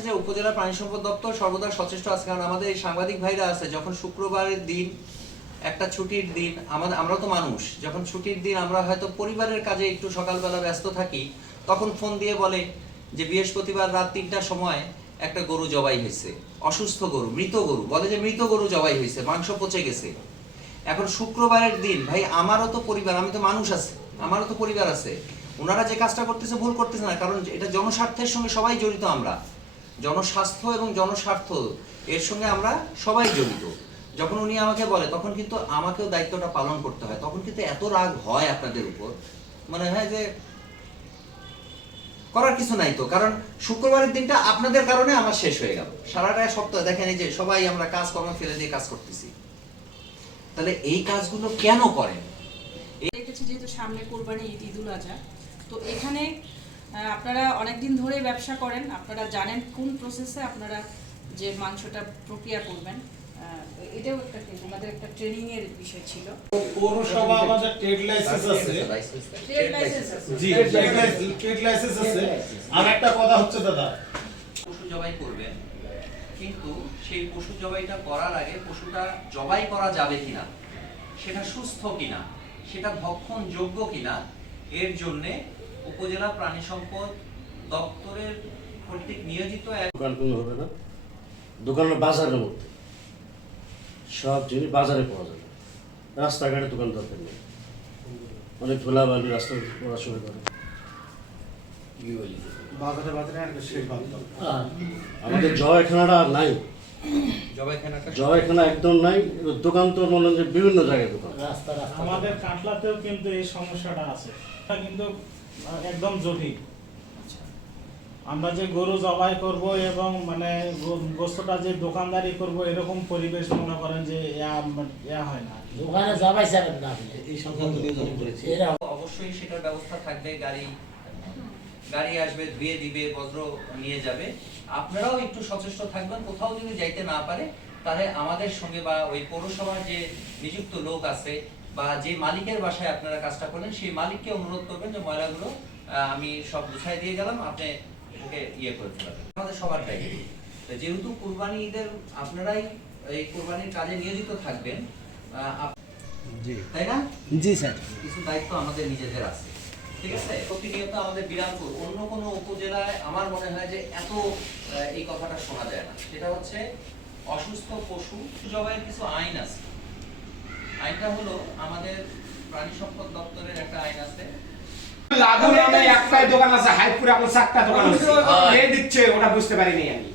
হচ্ছে যে উপজেলা প্রাণী সম্পদ দপ্তর সর্বদা সচেষ্ট আছে, কারণ আমাদের এই সাংবাদিক ভাইরা আছে, যখন শুক্রবারের দিন একটা ছুটির দিন, আমরা তো মানুষ, যখন ছুটির দিন আমরা হয়তো পরিবারের কাজে একটু সকালবেলা ব্যস্ত থাকি, তখন ফোন দিয়ে বলে যে বৃহস্পতিবার রাত ৩টার সময় একটা গরু জবাই হয়েছে, অসুস্থ গরু, মৃত গরু, বলে যে মৃত গরু জবাই হয়েছে, মাংস পচে গেছে। এখন শুক্রবারের দিন ভাই, আমারও তো পরিবার, আমি তো মানুষ আছে, আমারও তো পরিবার আছে। ওনারা যে কাজটা করতেছে ভুল করতেছে না, কারণ এটা জনস্বার্থের সঙ্গে সবাই জড়িত। আমরা জনস্বাস্থ্য এবং জনস্বার্থ এর সঙ্গে আমরা সবাই জড়িত। যখন উনি আমাকে বলে তখন কিন্তু আমাকেও দায়িত্বটা পালন করতে হয়। তখন কিন্তু এত রাগ হয় আপনাদের উপর, মনে হয় যে করার কিছু নাই তো, কারণ শুক্রবারের দিনটা আপনাদের কারণে আমার শেষ হয়ে গেল। সারাটা সপ্তাহ দেখেন এই যে সবাই আমরা কাজকর্ম ফেলে দিয়ে কাজ করতেছি। তাহলে এই কাজগুলো কেন করেন? দেখেছি যেহেতু সামনে কোরবানি, ঈদুল আজহা, তো এখানে আপনারা অনেকদিন ধরে ব্যবসা করেন, আপনারা জানেন কোন প্রসেসে আপনারা যে মাংসটা প্রক্রিয়া করবেন। এটাও একটা আমাদের একটা ট্রেনিং এর বিষয় ছিল। পৌরসভা আমাদের ট্রেড লাইসেন্স আছে, জি ট্রেড লাইসেন্স আছে। আর একটা কথা হচ্ছে দাদা, পশু জবাই করবেন, কিন্তু সেই পশু জবাইটা করার আগে পশুটা জবাই করা যাবে কিনা, সেটা সুস্থ কিনা, সেটা ভক্ষণ যোগ্য কিনা, এর জন্য উপজেলা প্রাণী সম্পদ দপ্তরের কর্তৃক নিয়োজিত দোকান কোনো হবে না, দোকানের বাজারের মধ্যে সব জিনিস বাজারে পাওয়া যাবে, রাস্তাঘাটে দোকান দরকার নেই। অনেক ধুলাবালি রাস্তা পড়াশোনা করে আমাদের জবাইখানাটা আর নাই, জবাইখানা একদম নাই। দোকান তো মনে হয় বিভিন্ন জায়গায় দোকান। আমাদের কাটলাতেও কিন্তু এই সমস্যাটা আছে, এটা কিন্তু একদম জটিল। আমরা যে গরু জবাই করব এবং মানে গোস্তটা যে দোকানদারি করব, এরকম পরিবেশ মনে করেন যে ইয়া হয় না। ওখানে জবাই যাবেন না, এই সংক্রান্ত নিয়োজন করেছি। অবশ্যই সেটার ব্যবস্থা থাকবে, গাড়ি আসবে, ধুয়ে দিবে, বজ্র নিয়ে যাবে। আপনারাও একটু সচেষ্ট থাকবেন, কোথাও যদি যাইতে না পারে তাহলে আমাদের সঙ্গে বা ওই পৌরসভার যে নিযুক্ত লোক আছে বা যে মালিকের বাসায় আপনারা কাজটা করলেন, সেই মালিককে অনুরোধ করবেন যে ময়লাগুলো আমি সব গুছাই দিয়ে গেলাম, আপনি ওকে ইয়ে করে ফেলাবেন। আমাদের সবার দায়িত্ব, যেহেতু কুরবানি ঈদের আপনারাই এই কুরবানির কাজে নিয়োজিত থাকবেন, তাই না? জি স্যার। কিছু দায়িত্ব আমাদের নিজেদের আছে, ঠিক আছে? প্রতিনিয়ত আমাদের বিরামপুর, অন্য কোনো উপজেলায় আমার মনে হয় যে এত এই কথাটা শোনা যায় না। সেটা হচ্ছে অসুস্থ পশু জবাইয়ের কিছু আইন আছে। আইনটা হলো আমাদের প্রাণী সম্পদ দপ্তরের একটা আইন আছে। লাদু নামে একটাই দোকান আছে, হাইপুরে আমার 4টা দোকান আছে, কে দিচ্ছে ওটা বুঝতে পারিনি আমি।